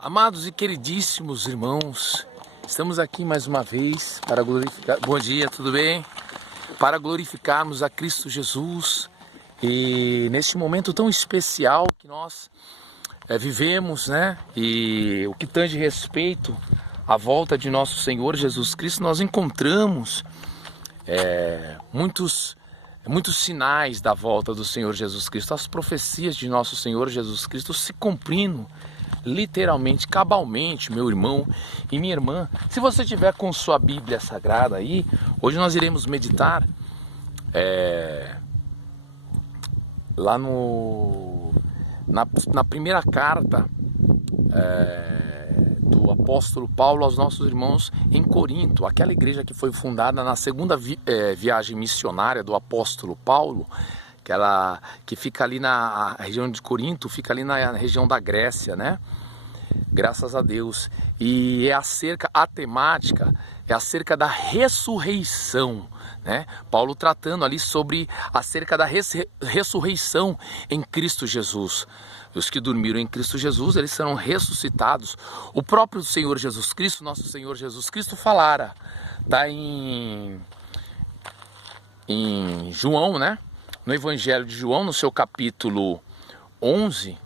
Amados e queridíssimos irmãos, estamos aqui mais uma vez para glorificar. Bom dia, tudo bem? Para glorificarmos a Cristo Jesus e neste momento tão especial que nós vivemos, né? E o que tange respeito à volta de nosso Senhor Jesus Cristo, nós encontramos muitos sinais da volta do Senhor Jesus Cristo, as profecias de nosso Senhor Jesus Cristo se cumprindo literalmente, cabalmente, meu irmão e minha irmã. Se você tiver com sua Bíblia Sagrada aí, hoje nós iremos meditar lá na primeira carta do apóstolo Paulo aos nossos irmãos em Corinto, aquela igreja que foi fundada na segunda viagem missionária do apóstolo Paulo, que fica ali na região de Corinto, fica ali na região da Grécia, né? Graças a Deus. E a temática é acerca da ressurreição, né? Paulo tratando ali acerca da ressurreição em Cristo Jesus. Os que dormiram em Cristo Jesus, eles serão ressuscitados. O próprio Senhor Jesus Cristo, nosso Senhor Jesus Cristo, falara, está em João, né? No Evangelho de João, no seu capítulo 11,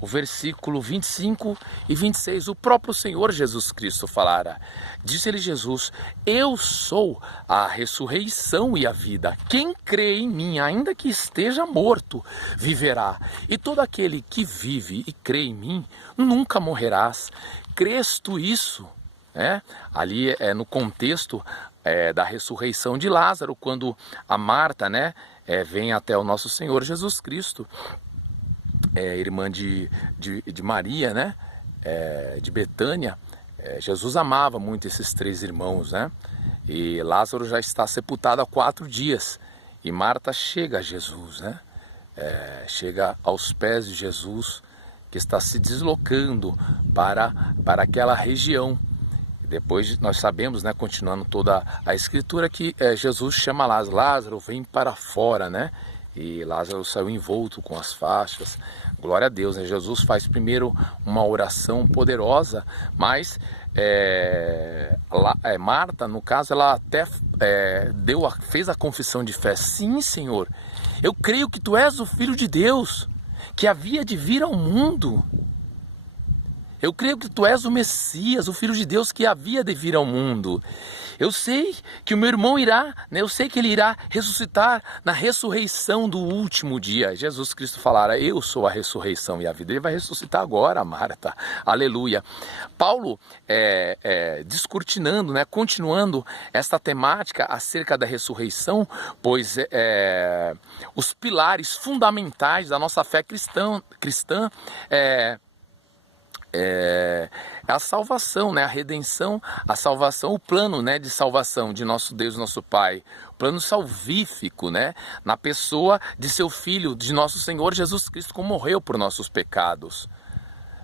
o versículo 25 e 26, o próprio Senhor Jesus Cristo falara. Disse-lhe Jesus: eu sou a ressurreição e a vida. Quem crê em mim, ainda que esteja morto, viverá. E todo aquele que vive e crê em mim, nunca morrerás. Crês tu isso? Ali no contexto da ressurreição de Lázaro, quando a Marta, né, vem até o nosso Senhor Jesus Cristo, irmã de Maria, né, de Betânia. Jesus amava muito esses três irmãos, né, e Lázaro já está sepultado há 4 dias, e Marta chega a Jesus, né, chega aos pés de Jesus, que está se deslocando para aquela região. Depois nós sabemos, né, continuando toda a escritura, que Jesus chama Lázaro, vem para fora, né? E Lázaro saiu envolto com as faixas. Glória a Deus, né? Jesus faz primeiro uma oração poderosa, mas Marta, no caso, ela até fez a confissão de fé. Sim, Senhor, eu creio que Tu és o Filho de Deus, que havia de vir ao mundo. Eu creio que Tu és o Messias, o Filho de Deus que havia de vir ao mundo. Eu sei que o meu irmão irá, né? Eu sei que ele irá ressuscitar na ressurreição do último dia. Jesus Cristo falara: eu sou a ressurreição e a vida. Ele vai ressuscitar agora, Marta. Aleluia. Paulo, descortinando, né? Continuando esta temática acerca da ressurreição, pois os pilares fundamentais da nossa fé cristã a salvação, né? A redenção, a salvação, o plano, né, de salvação de nosso Deus, nosso Pai, o plano salvífico, né, na pessoa de seu Filho, de nosso Senhor Jesus Cristo, que morreu por nossos pecados,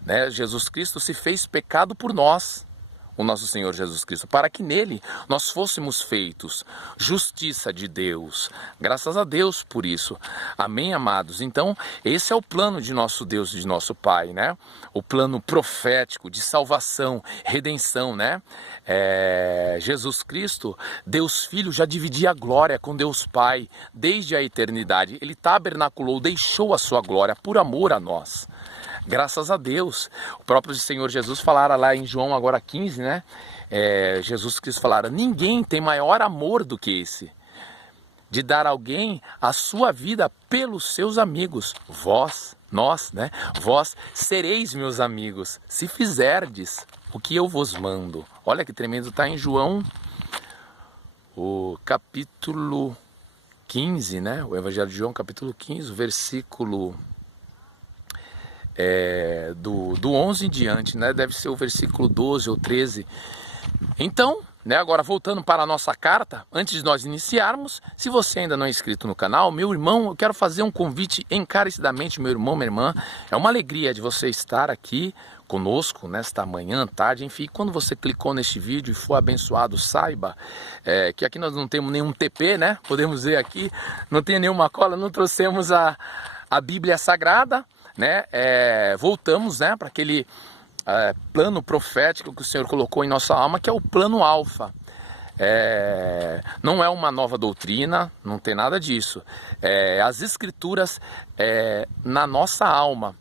né? Jesus Cristo se fez pecado por nós, o nosso Senhor Jesus Cristo, para que nele nós fôssemos feitos justiça de Deus. Graças a Deus por isso. Amém, amados? Então, esse é o plano de nosso Deus e de nosso Pai, né? O plano profético de salvação, redenção, né? Jesus Cristo, Deus Filho, já dividia a glória com Deus Pai desde a eternidade. Ele tabernaculou, deixou a sua glória por amor a nós. Graças a Deus. O próprio Senhor Jesus falara lá em João agora 15, né? Jesus Cristo falara: ninguém tem maior amor do que esse, de dar alguém a sua vida pelos seus amigos. Nós, né? Vós sereis meus amigos, se fizerdes o que eu vos mando. Olha que tremendo, está em João, o capítulo 15, né? O Evangelho de João, capítulo 15, o versículo do 11 em diante, né? Deve ser o versículo 12 ou 13. Então, né, agora voltando para a nossa carta, antes de nós iniciarmos, se você ainda não é inscrito no canal, meu irmão, eu quero fazer um convite encarecidamente, meu irmão, minha irmã. É uma alegria de você estar aqui conosco nesta manhã, tarde, enfim, quando você clicou neste vídeo e for abençoado, saiba que aqui nós não temos nenhum TP, né? Podemos ver aqui, não tem nenhuma cola, não trouxemos a Bíblia Sagrada, né? Voltamos, né, para aquele plano profético que o Senhor colocou em nossa alma, que é o plano alfa. Não é uma nova doutrina, não tem nada disso. As escrituras na nossa alma.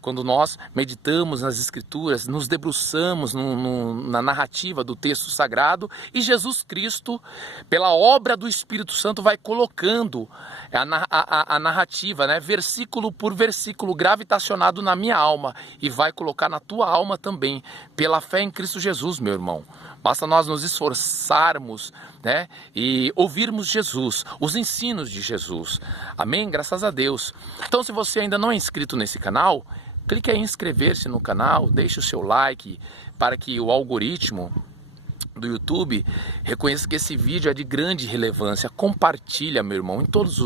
Quando nós meditamos nas escrituras, nos debruçamos na narrativa do texto sagrado, e Jesus Cristo, pela obra do Espírito Santo, vai colocando a narrativa, né, versículo por versículo, gravitacionado na minha alma, e vai colocar na tua alma também, pela fé em Cristo Jesus, meu irmão. Basta nós nos esforçarmos, né, e ouvirmos Jesus, os ensinos de Jesus. Amém? Graças a Deus. Então, se você ainda não é inscrito nesse canal, clique aí em inscrever-se no canal, deixe o seu like para que o algoritmo do YouTube reconheça que esse vídeo é de grande relevância. Compartilha, meu irmão, em todas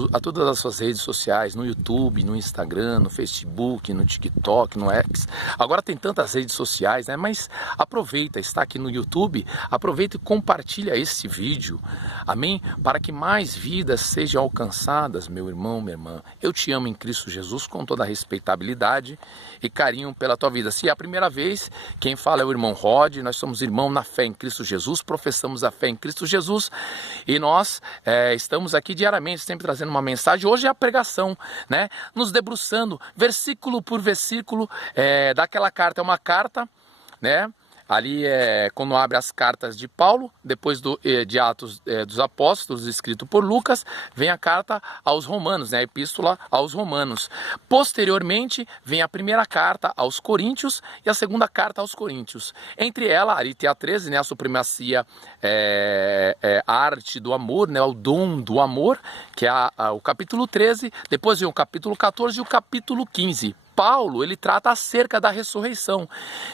as suas redes sociais, no YouTube, no Instagram, no Facebook, no TikTok, no X. Agora tem tantas redes sociais, né? Mas aproveita, está aqui no YouTube, aproveita e compartilha esse vídeo, amém? Para que mais vidas sejam alcançadas, meu irmão, minha irmã. Eu te amo em Cristo Jesus com toda a respeitabilidade e carinho pela tua vida. Se é a primeira vez, quem fala é o irmão Rod, nós somos irmãos na fé em Cristo Jesus, professamos a fé em Cristo Jesus, e nós estamos aqui diariamente, sempre trazendo uma mensagem. Hoje é a pregação, né? Nos debruçando, versículo por versículo, daquela carta. É uma carta, né? Ali quando abre as cartas de Paulo, depois de Atos dos Apóstolos, escrito por Lucas, vem a carta aos Romanos, né, a epístola aos Romanos. Posteriormente, vem a primeira carta aos Coríntios e a segunda carta aos Coríntios. Entre ela, ali tem a 13, né, a supremacia, a arte do amor, né, o dom do amor, que é o capítulo 13, depois vem o capítulo 14 e o capítulo 15. Paulo, ele trata acerca da ressurreição,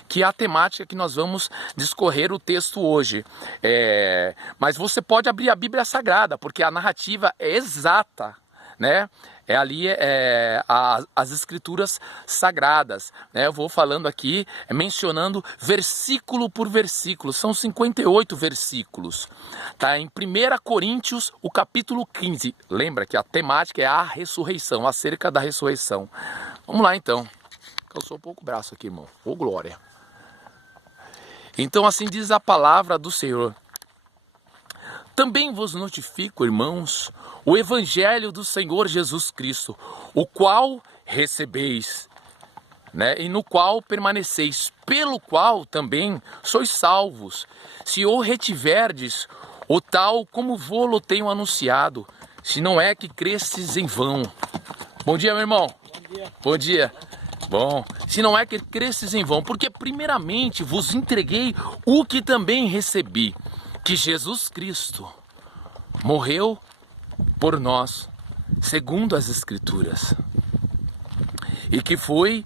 que é a temática que nós vamos discorrer o texto hoje. Mas você pode abrir a Bíblia Sagrada, porque a narrativa é exata, né? As escrituras sagradas, né? Eu vou falando aqui, mencionando versículo por versículo, são 58 versículos. Tá em 1 Coríntios, o capítulo 15. Lembra que a temática é a ressurreição, acerca da ressurreição. Vamos lá então. Cansou um pouco o braço aqui, irmão. Ô glória. Então assim diz a palavra do Senhor. Também vos notifico, irmãos, o evangelho do Senhor Jesus Cristo, o qual recebeis, né, e no qual permaneceis, pelo qual também sois salvos, se o retiverdes, o tal como vô-lo tenho anunciado, se não é que cresces em vão. Bom dia, meu irmão. Bom dia. Bom dia. Bom, se não é que cresces em vão, porque primeiramente vos entreguei o que também recebi, que Jesus Cristo morreu por nós, segundo as Escrituras, e que foi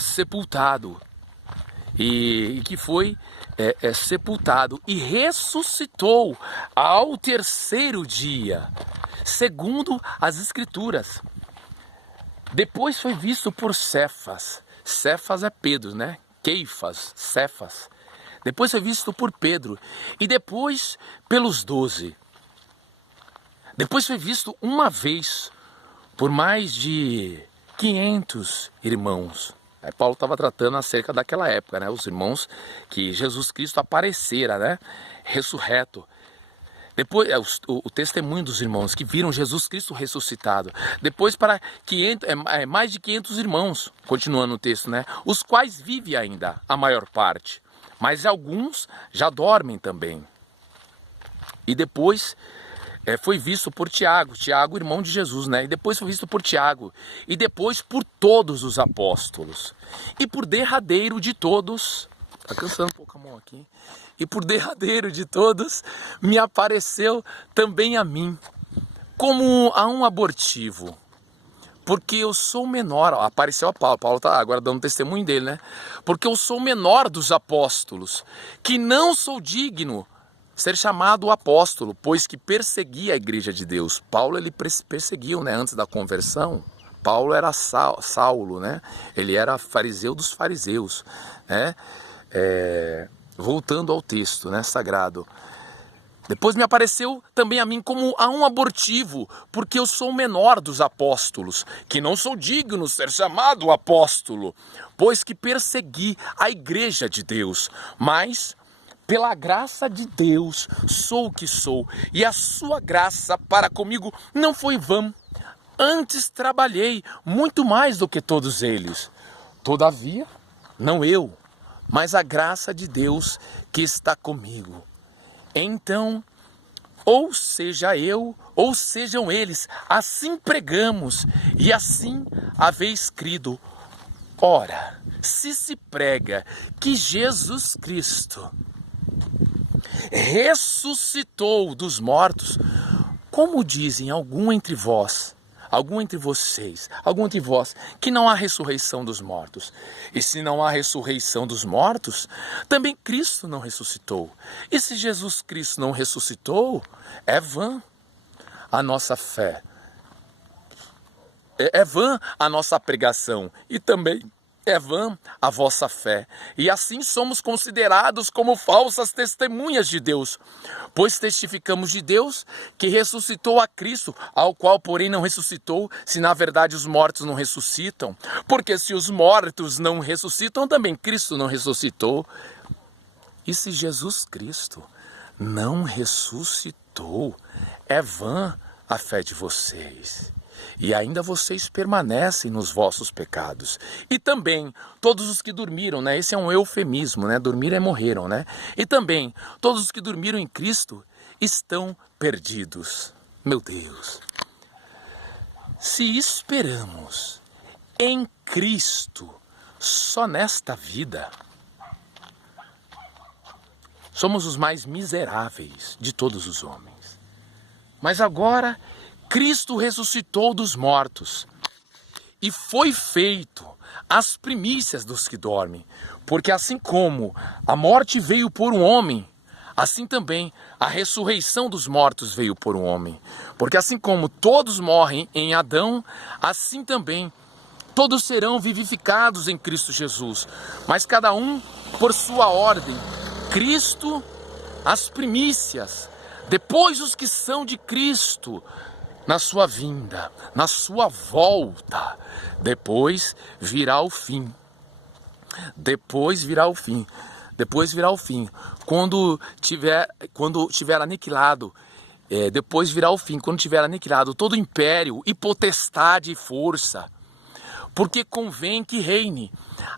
sepultado, e que foi sepultado e ressuscitou ao terceiro dia, segundo as Escrituras. Depois foi visto por Cefas. Cefas é Pedro, né? Keifas, Cefas. Depois foi visto por Pedro. E depois pelos 12. Depois foi visto uma vez por mais de 500 irmãos. Aí Paulo estava tratando acerca daquela época, né? Os irmãos que Jesus Cristo aparecera, né? Ressurreto. Depois, o testemunho dos irmãos que viram Jesus Cristo ressuscitado. Depois para 500, mais de 500 irmãos, continuando o texto, né? Os quais vivem ainda, a maior parte. Mas alguns já dormem também. E depois foi visto por Tiago, irmão de Jesus, né? E depois foi visto por Tiago. E depois por todos os apóstolos. E por derradeiro de todos... Tá cansando um pouco a mão aqui. E por derradeiro de todos, me apareceu também a mim, como a um abortivo. Porque eu sou o menor. Apareceu a Paulo. Paulo está agora dando testemunho dele, né? Porque eu sou o menor dos apóstolos, que não sou digno ser chamado apóstolo, pois que perseguia a igreja de Deus. Paulo, ele perseguiu, né? Antes da conversão. Paulo era Saulo, né? Ele era fariseu dos fariseus, né? Voltando ao texto, né, sagrado. Depois me apareceu também a mim como a um abortivo, porque eu sou o menor dos apóstolos, que não sou digno de ser chamado apóstolo, pois que persegui a igreja de Deus, mas pela graça de Deus sou o que sou, e a sua graça para comigo não foi vã. Antes trabalhei muito mais do que todos eles. Todavia, não eu, mas a graça de Deus que está comigo. Então, ou seja eu, ou sejam eles, assim pregamos, e assim haveis crido. Ora, se prega que Jesus Cristo ressuscitou dos mortos, como dizem algum entre vós, algum entre vocês, algum entre vós, que não há ressurreição dos mortos. E se não há ressurreição dos mortos, também Cristo não ressuscitou. E se Jesus Cristo não ressuscitou, é vã a nossa fé. É vã a nossa pregação e também é vã a vossa fé. E assim somos considerados como falsas testemunhas de Deus, pois testificamos de Deus que ressuscitou a Cristo, ao qual porém não ressuscitou, se na verdade os mortos não ressuscitam. Porque se os mortos não ressuscitam, também Cristo não ressuscitou. E se Jesus Cristo não ressuscitou, é vã a fé de vocês. E ainda vocês permanecem nos vossos pecados. E também todos os que dormiram, né? Esse é um eufemismo, né? Dormiram é morreram, né? E também todos os que dormiram em Cristo estão perdidos. Meu Deus. Se esperamos em Cristo só nesta vida, somos os mais miseráveis de todos os homens. Mas agora Cristo ressuscitou dos mortos e foi feito as primícias dos que dormem, porque assim como a morte veio por um homem, assim também a ressurreição dos mortos veio por um homem. Porque assim como todos morrem em Adão, assim também todos serão vivificados em Cristo Jesus, mas cada um por sua ordem. Cristo, as primícias, depois os que são de Cristo, na sua vinda, na sua volta, depois virá o fim. Depois virá o fim. Depois virá o fim. Quando tiver aniquilado, depois virá o fim. Quando tiver aniquilado todo império e potestade e força. Porque convém que reine,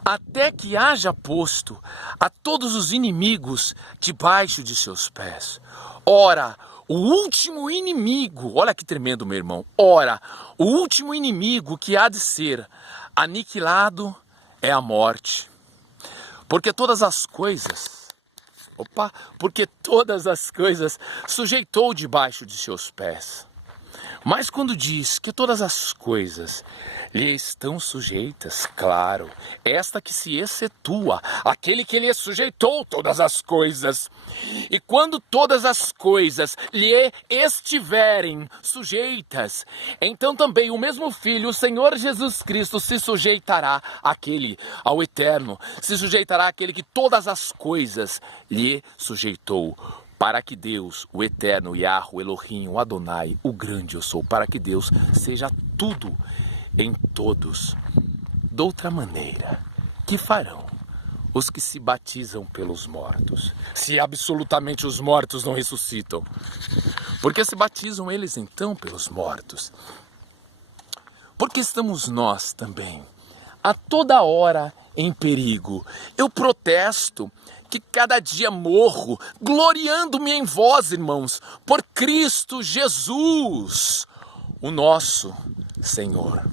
até que haja posto a todos os inimigos debaixo de seus pés. Ora, o último inimigo, olha que tremendo, meu irmão. Ora, o último inimigo que há de ser aniquilado é a morte. Porque todas as coisas, sujeitou debaixo de seus pés. Mas quando diz que todas as coisas lhe estão sujeitas, claro, esta que se excetua, aquele que lhe sujeitou todas as coisas. E quando todas as coisas lhe estiverem sujeitas, então também o mesmo Filho, o Senhor Jesus Cristo, se sujeitará ao Eterno, se sujeitará àquele que todas as coisas lhe sujeitou. Para que Deus, o Eterno, Yahweh, o Elohim, o Adonai, o grande eu sou, para que Deus seja tudo em todos. Doutra maneira, que farão os que se batizam pelos mortos, se absolutamente os mortos não ressuscitam? Porque se batizam eles então pelos mortos? Porque estamos nós também, a toda hora em perigo. Eu protesto que cada dia morro, gloriando-me em vós, irmãos, por Cristo Jesus, o nosso Senhor.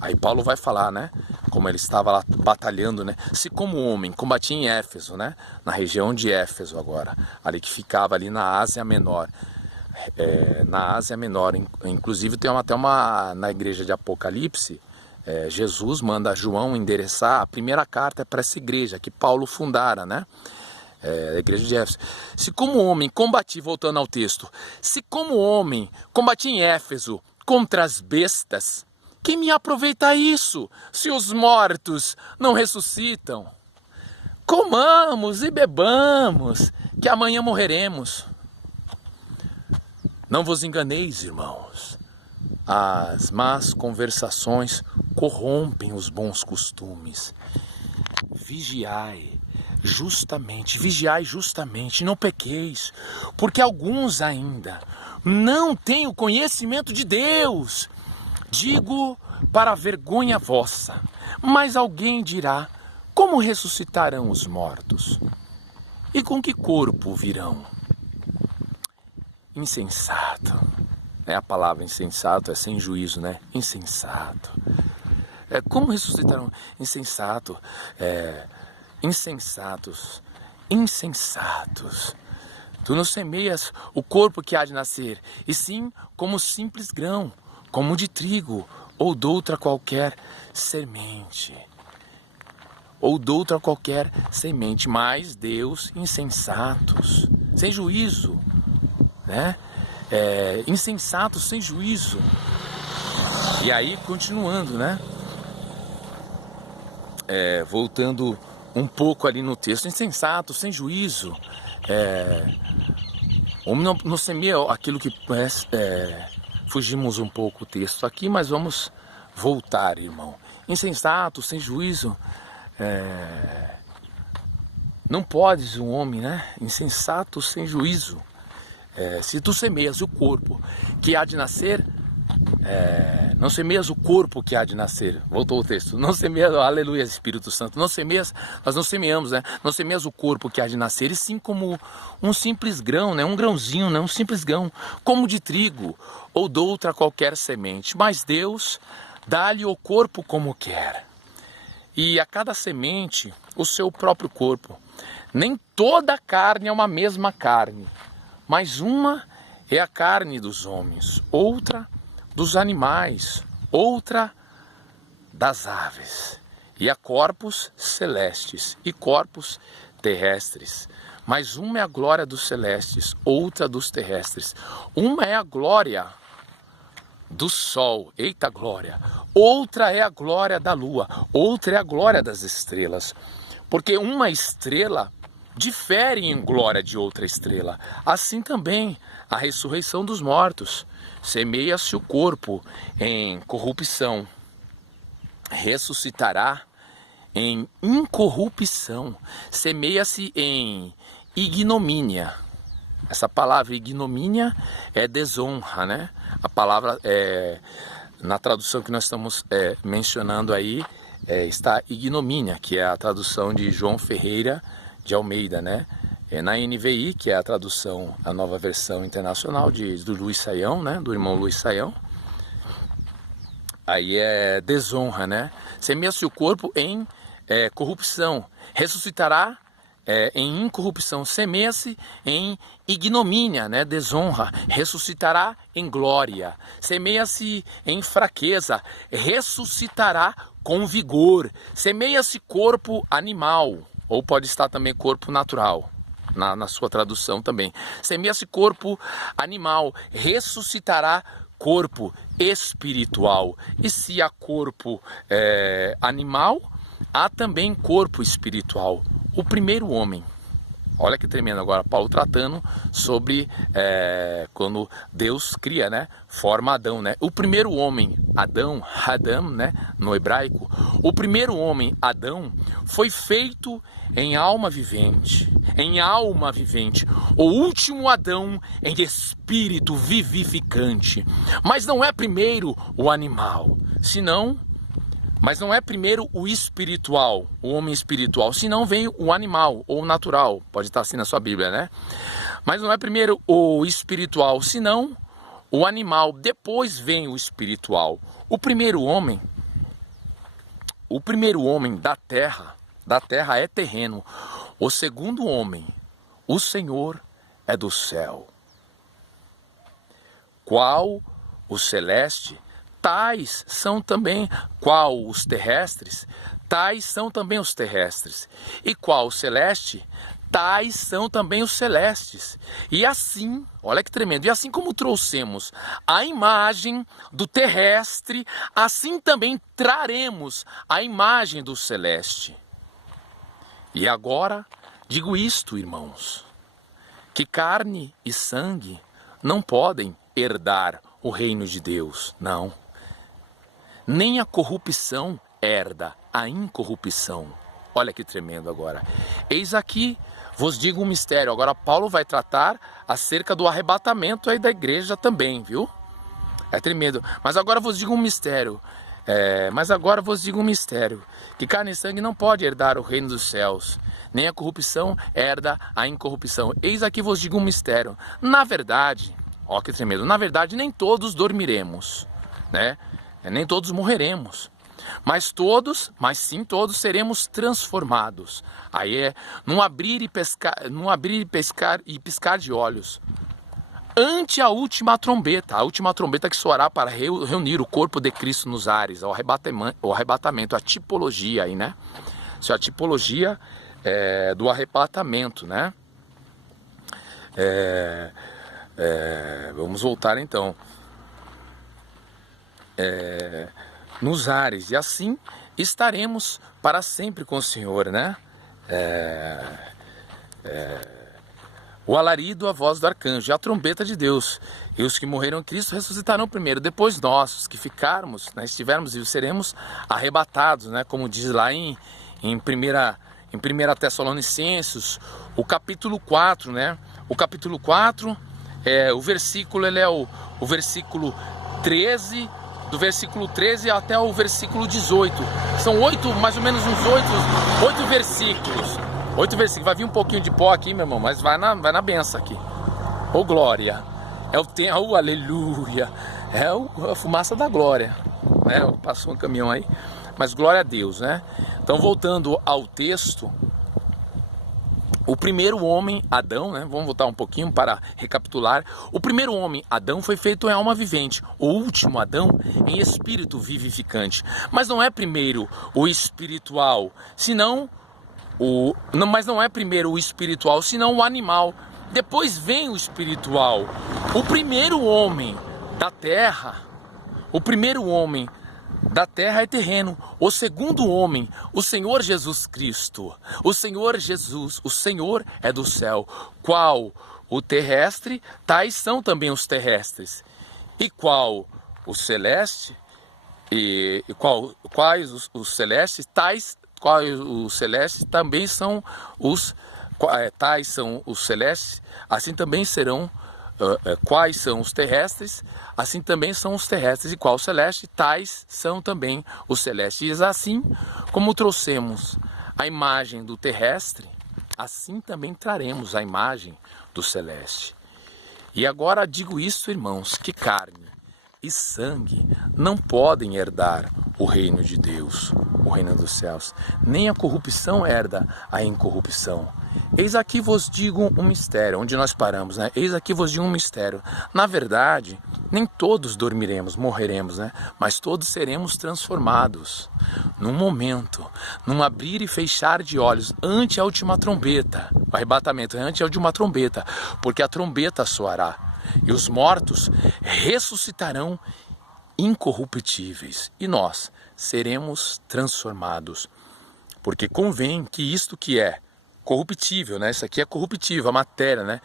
Aí Paulo vai falar, né, como ele estava lá batalhando, né, se como homem combatia em Éfeso, né, na região de Éfeso agora, ali que ficava ali na Ásia Menor. Inclusive tem até na igreja de Apocalipse, Jesus manda João endereçar a primeira carta para essa igreja que Paulo fundara, né? A igreja de Éfeso. Se como homem combati, voltando ao texto, se como homem combati em Éfeso contra as bestas, que me aproveita isso, se os mortos não ressuscitam? Comamos e bebamos, que amanhã morreremos. Não vos enganeis, irmãos. As más conversações corrompem os bons costumes. Vigiai justamente, não pequeis, porque alguns ainda não têm o conhecimento de Deus. Digo para a vergonha vossa, mas alguém dirá: como ressuscitarão os mortos? E com que corpo virão? Insensato. A palavra insensato é sem juízo, né? Insensato. Como ressuscitarão? Insensato. Insensatos. Tu não semeias o corpo que há de nascer, e sim como simples grão, como de trigo, ou doutra qualquer semente. Mas Deus, insensatos, sem juízo, né? Insensatos, sem juízo. E aí, continuando, né? Voltando um pouco ali no texto, insensato, sem juízo, homem não semeia aquilo que fugimos um pouco o texto aqui, mas vamos voltar, irmão. Insensato, sem juízo, não podes um homem, né? Insensato, sem juízo. Se tu semeias o corpo que há de nascer, não semeias o corpo que há de nascer. Voltou o texto. Não semeias, aleluia, Espírito Santo. Não semeias, nós não semeamos, né? Não semeias o corpo que há de nascer, e sim como um simples grão, né? Um grãozinho, né? Um simples grão, como de trigo ou de outra qualquer semente. Mas Deus dá-lhe o corpo como quer, e a cada semente o seu próprio corpo. Nem toda a carne é uma mesma carne, mas uma é a carne dos homens, outra dos animais, outra das aves. E há corpos celestes e corpos terrestres. Mas uma é a glória dos celestes, outra dos terrestres. Uma é a glória do sol, eita glória. Outra é a glória da lua, outra é a glória das estrelas. Porque uma estrela difere em glória de outra estrela. Assim também a ressurreição dos mortos. Semeia-se o corpo em corrupção, ressuscitará em incorrupção. Semeia-se em ignomínia. Essa palavra ignomínia é desonra, né? A palavra, na tradução que nós estamos mencionando aí, está ignomínia, que é a tradução de João Ferreira de Almeida, né? Na NVI, que é a tradução, a nova versão internacional do Luiz Saião, né? Do irmão Luiz Saião. Aí é desonra, né? Semeia-se o corpo em corrupção, ressuscitará em incorrupção. Semeia-se em ignomínia, né? Desonra, ressuscitará em glória. Semeia-se em fraqueza, ressuscitará com vigor. Semeia-se corpo animal, ou pode estar também corpo natural, na sua tradução também. Semeia-se corpo animal, ressuscitará corpo espiritual. E se há corpo animal, há também corpo espiritual. O primeiro homem, olha que tremendo agora, Paulo tratando sobre quando Deus cria, né? Forma Adão, né? O primeiro homem, Adão, né? No hebraico, o primeiro homem, Adão, foi feito em alma vivente, o último Adão em espírito vivificante. Mas não é primeiro o animal, mas não é primeiro o espiritual, o homem espiritual, senão vem o animal ou o natural, pode estar assim na sua Bíblia, né? Mas não é primeiro o espiritual, senão o animal, depois vem o espiritual. O primeiro homem da terra é terreno. O segundo homem, o Senhor, é do céu. Qual o celeste, tais são também, qual os terrestres, tais são também os terrestres. E qual o celeste, tais são também os celestes. E assim, olha que tremendo, e assim como trouxemos a imagem do terrestre, assim também traremos a imagem do celeste. E agora, digo isto, irmãos, que carne e sangue não podem herdar o reino de Deus. Não. Nem a corrupção herda a incorrupção. Olha que tremendo agora. Eis aqui, vos digo um mistério. Agora Paulo vai tratar acerca do arrebatamento aí da igreja também, viu? É tremendo. Mas agora vos digo um mistério. Que carne e sangue não pode herdar o reino dos céus, nem a corrupção herda a incorrupção. Eis aqui vos digo um mistério. Na verdade, ó que tremendo, na verdade nem todos dormiremos, né? Nem todos morreremos, mas sim todos seremos transformados. Aí é num abrir e piscar de olhos. Ante a última trombeta que soará para reunir o corpo de Cristo nos ares, o arrebatamento, a tipologia aí, né? Isso é a tipologia do arrebatamento, né? Vamos voltar então. Nos ares, e assim estaremos para sempre com o Senhor, né? O alarido, a voz do arcanjo, e a trombeta de Deus. E os que morreram em Cristo ressuscitarão primeiro. Depois nós, os que ficarmos, né, estivermos vivos, seremos arrebatados, né? Como diz lá em 1 Tessalonicenses, o capítulo 4, né? O capítulo 4, o versículo, ele é o versículo 13, do versículo 13 até o versículo 18. São mais ou menos uns 8 versículos. 8 versículos, vai vir um pouquinho de pó aqui, meu irmão, mas vai na benção aqui. Ô glória, aleluia, a fumaça da glória, né? Passou um caminhão aí, mas glória a Deus, né? Então voltando ao texto, o primeiro homem, Adão, né? Vamos voltar um pouquinho para recapitular. O primeiro homem, Adão, foi feito em alma vivente. O último, Adão, em espírito vivificante. Mas não é primeiro o espiritual, senão mas não é primeiro o espiritual, senão o animal. Depois vem o espiritual. O primeiro homem da terra é terreno. O segundo homem, o Senhor Jesus Cristo. O Senhor é do céu. Qual o terrestre, tais são também os terrestres. E qual o celeste, quais os celestes, tais os celestes também são tais são os celestes, assim também serão. Quais são os terrestres, assim também são os terrestres, e qual o celeste, tais são também os celestes. E assim como trouxemos a imagem do terrestre, assim também traremos a imagem do celeste. E agora digo isso, irmãos, que carne e sangue não podem herdar o reino de Deus, o reino dos céus, nem a corrupção herda a incorrupção. Eis aqui vos digo um mistério, onde nós paramos, né? Eis aqui vos digo um mistério. Na verdade, nem todos dormiremos, morreremos, né? Mas todos seremos transformados num momento, num abrir e fechar de olhos, ante a última trombeta, o arrebatamento, ante a última trombeta, porque a trombeta soará. E os mortos ressuscitarão incorruptíveis, e nós seremos transformados. Porque convém que isto que é corruptível, né? Isso aqui é corruptível, a matéria, né?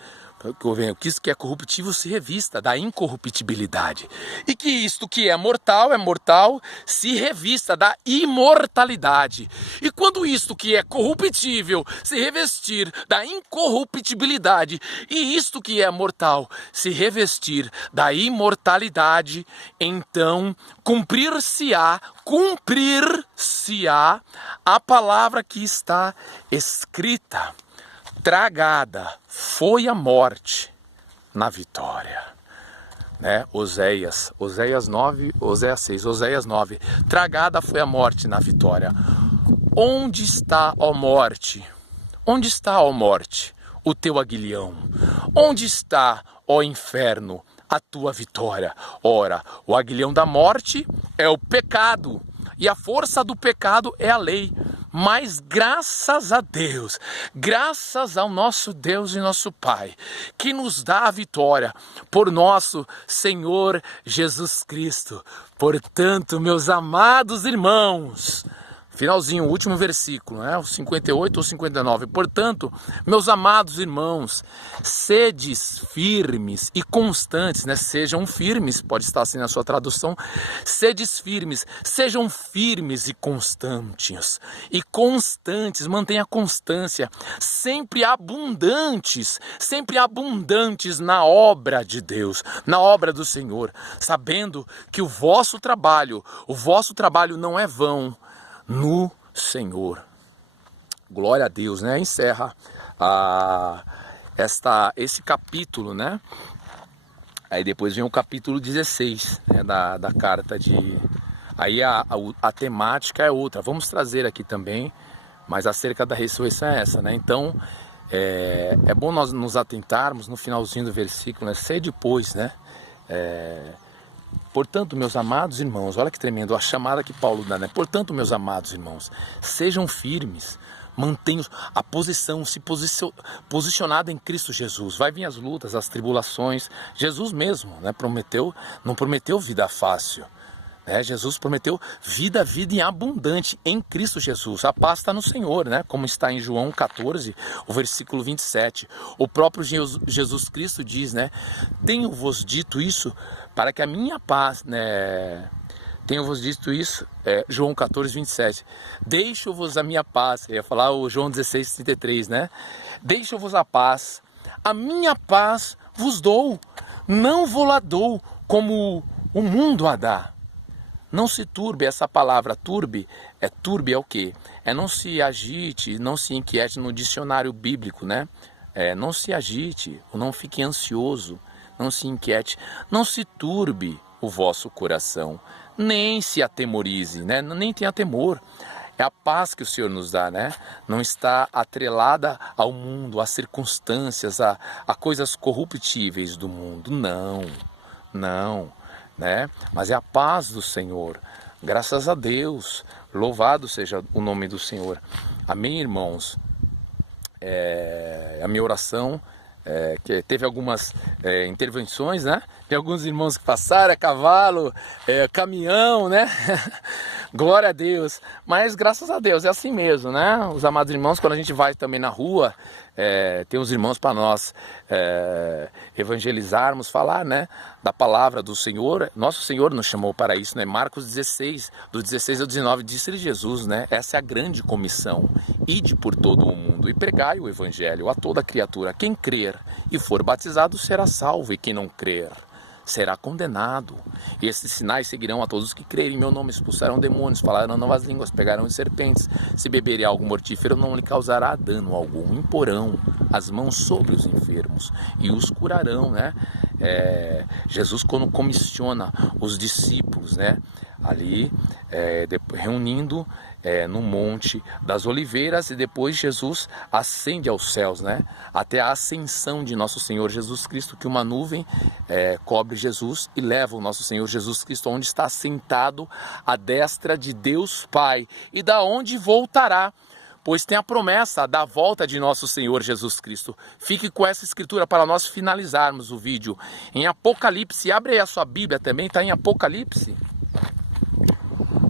Que isso que é corruptível se revista da incorruptibilidade. E que isto que é mortal, se revista da imortalidade. E quando isto que é corruptível se revestir da incorruptibilidade, e isto que é mortal se revestir da imortalidade, então cumprir-se-á a palavra que está escrita. Tragada foi a morte na vitória, né? Oséias 9, Oséias 6, Oséias 9. Tragada foi a morte na vitória. Onde está, ó morte? Onde está, ó morte, o teu aguilhão? Onde está, ó inferno, a tua vitória? Ora, o aguilhão da morte é o pecado, e a força do pecado é a lei. Mas graças a Deus, graças ao nosso Deus e nosso Pai, que nos dá a vitória por nosso Senhor Jesus Cristo. Portanto, meus amados irmãos, Finalzinho, o último versículo, né? O 58 ou 59. Portanto, meus amados irmãos, sedes firmes e constantes, né? Sejam firmes, pode estar assim na sua tradução. Sedes firmes, sejam firmes e constantes. E constantes, mantenha a constância. Sempre abundantes na obra de Deus, na obra do Senhor. Sabendo que o vosso trabalho não é vão no Senhor. Glória a Deus, né? Encerra esse capítulo, né? Aí depois vem o capítulo 16, né? da carta de... Aí a temática é outra, vamos trazer aqui também, mas acerca da ressurreição é essa, né? Então, é bom nós nos atentarmos no finalzinho do versículo, né? Sede, pois, né? Portanto, meus amados irmãos, olha que tremendo a chamada que Paulo dá, né? Portanto, meus amados irmãos, sejam firmes, mantenham a posição, posicionada em Cristo Jesus. Vai vir as lutas, as tribulações. Jesus mesmo, né, não prometeu vida fácil. Né? Jesus prometeu vida em abundante em Cristo Jesus. A paz está no Senhor, né? Como está em João 14, o versículo 27. O próprio Jesus Cristo diz, né? Tenho-vos dito isso para que a minha paz, né? Tenho-vos dito isso, João 14, 27. Deixo-vos a minha paz. Eu ia falar o João 16, 33, né? Deixo-vos a paz. A minha paz vos dou. Não vou lá dou como o mundo a dá. Não se turbe, essa palavra turbe é o quê? É não se agite, não se inquiete no dicionário bíblico, né? Não se agite, não fique ansioso, não se inquiete, não se turbe o vosso coração, nem se atemorize, né? Nem tenha temor. É a paz que o Senhor nos dá, né? Não está atrelada ao mundo, às circunstâncias, a coisas corruptíveis do mundo. Não. Né? Mas é a paz do Senhor, graças a Deus, louvado seja o nome do Senhor. Amém, irmãos? A minha oração, que teve algumas intervenções, né? Tem alguns irmãos que passaram, cavalo, caminhão, né? Glória a Deus, mas graças a Deus, é assim mesmo, né? Os amados irmãos, quando a gente vai também na rua, tem os irmãos para nós evangelizarmos, falar, né, da palavra do Senhor. Nosso Senhor nos chamou para isso, né? Marcos 16, do 16 ao 19, disse-lhe Jesus, né? Essa é a grande comissão: ide por todo o mundo e pregai o evangelho a toda criatura. Quem crer e for batizado será salvo, e quem não crer será condenado. E esses sinais seguirão a todos os que crerem em meu nome: expulsarão demônios, falarão novas línguas, pegarão serpentes, se beberem algo mortífero não lhe causará dano algum, imporão as mãos sobre os enfermos e os curarão, né? Jesus, quando comissiona os discípulos, né, ali reunindo no Monte das Oliveiras, e depois Jesus ascende aos céus, né, até a ascensão de nosso Senhor Jesus Cristo, que uma nuvem cobre Jesus e leva o nosso Senhor Jesus Cristo onde está sentado à destra de Deus Pai, e da onde voltará, pois tem a promessa da volta de nosso Senhor Jesus Cristo. Fique com essa escritura para nós finalizarmos o vídeo. Em Apocalipse, abre aí a sua Bíblia também, está em Apocalipse.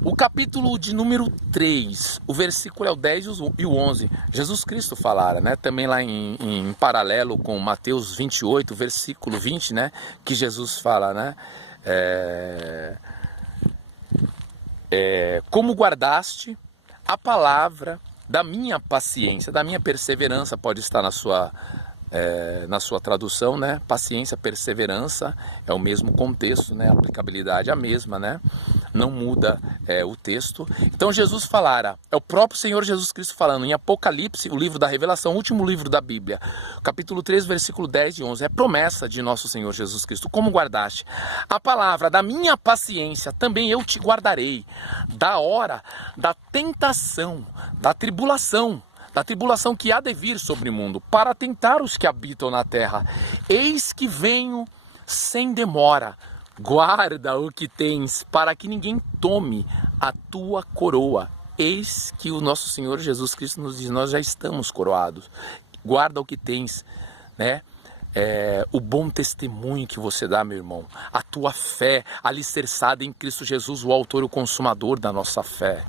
O capítulo de número 3, o versículo é o 10 e o 11. Jesus Cristo falara, né? Também lá em paralelo com Mateus 28, versículo 20, né? Que Jesus fala, né? Como guardaste a palavra da minha paciência, da minha perseverança, pode estar na sua tradução, né? Paciência, perseverança, é o mesmo contexto, né? A aplicabilidade é a mesma, né? Não muda o texto. Então Jesus falara, é o próprio Senhor Jesus Cristo falando em Apocalipse, o livro da Revelação, o último livro da Bíblia, capítulo 3, versículo 10 e 11, é promessa de nosso Senhor Jesus Cristo: como guardaste a palavra da minha paciência, também eu te guardarei da hora da tentação, da tribulação que há de vir sobre o mundo, para tentar os que habitam na terra. Eis que venho sem demora. Guarda o que tens, para que ninguém tome a tua coroa. Eis que o nosso Senhor Jesus Cristo nos diz: nós já estamos coroados. Guarda o que tens, né? o bom testemunho que você dá, meu irmão, a tua fé alicerçada em Cristo Jesus, o autor e o consumador da nossa fé.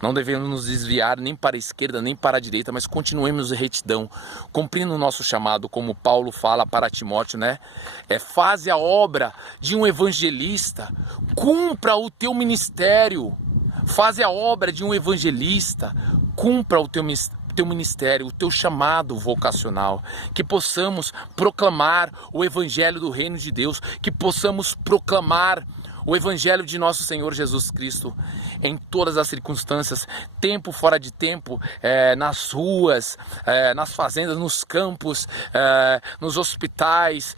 Não devemos nos desviar nem para a esquerda nem para a direita, mas continuemos em retidão, cumprindo o nosso chamado, como Paulo fala para Timóteo, né? Faze a obra de um evangelista, cumpra o teu ministério, faze a obra de um evangelista, cumpra o teu ministério, o teu chamado vocacional, que possamos proclamar o evangelho do reino de Deus, que possamos proclamar o evangelho de nosso Senhor Jesus Cristo em todas as circunstâncias, tempo fora de tempo, nas ruas, nas fazendas, nos campos, nos hospitais,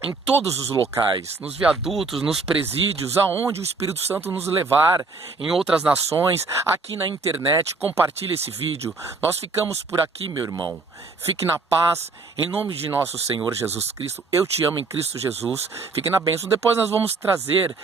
em todos os locais, nos viadutos, nos presídios, aonde o Espírito Santo nos levar, em outras nações, aqui na internet. Compartilhe esse vídeo. Nós ficamos por aqui, meu irmão. Fique na paz, em nome de nosso Senhor Jesus Cristo. Eu te amo em Cristo Jesus. Fique na bênção. Depois nós vamos trazer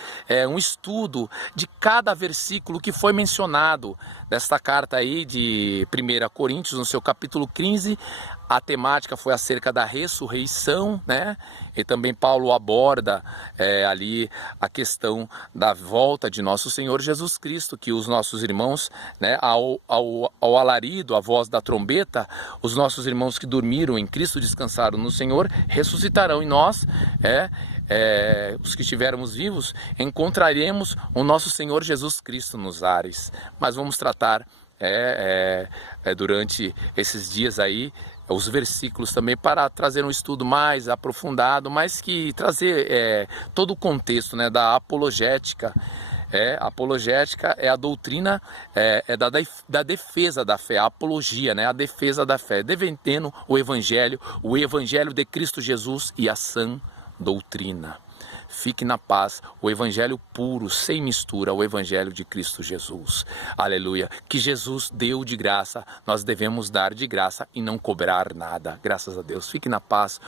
um estudo de cada versículo que foi mencionado desta carta aí de 1 Coríntios, no seu capítulo 15. A temática foi acerca da ressurreição, né? E também Paulo aborda ali a questão da volta de nosso Senhor Jesus Cristo, que os nossos irmãos, né, ao alarido, a voz da trombeta, os nossos irmãos que dormiram em Cristo, descansaram no Senhor, ressuscitarão em nós, os que estivermos vivos, encontraremos o nosso Senhor Jesus Cristo nos ares. Mas vamos tratar durante esses dias aí os versículos também, para trazer um estudo mais aprofundado, mas que trazer todo o contexto, né, da apologética. A apologética é a doutrina da defesa da fé, a apologia, né, a defesa da fé, defendendo o evangelho de Cristo Jesus e a sã doutrina. Fique na paz, o evangelho puro, sem mistura, o evangelho de Cristo Jesus. Aleluia. Que Jesus deu de graça, nós devemos dar de graça e não cobrar nada. Graças a Deus. Fique na paz.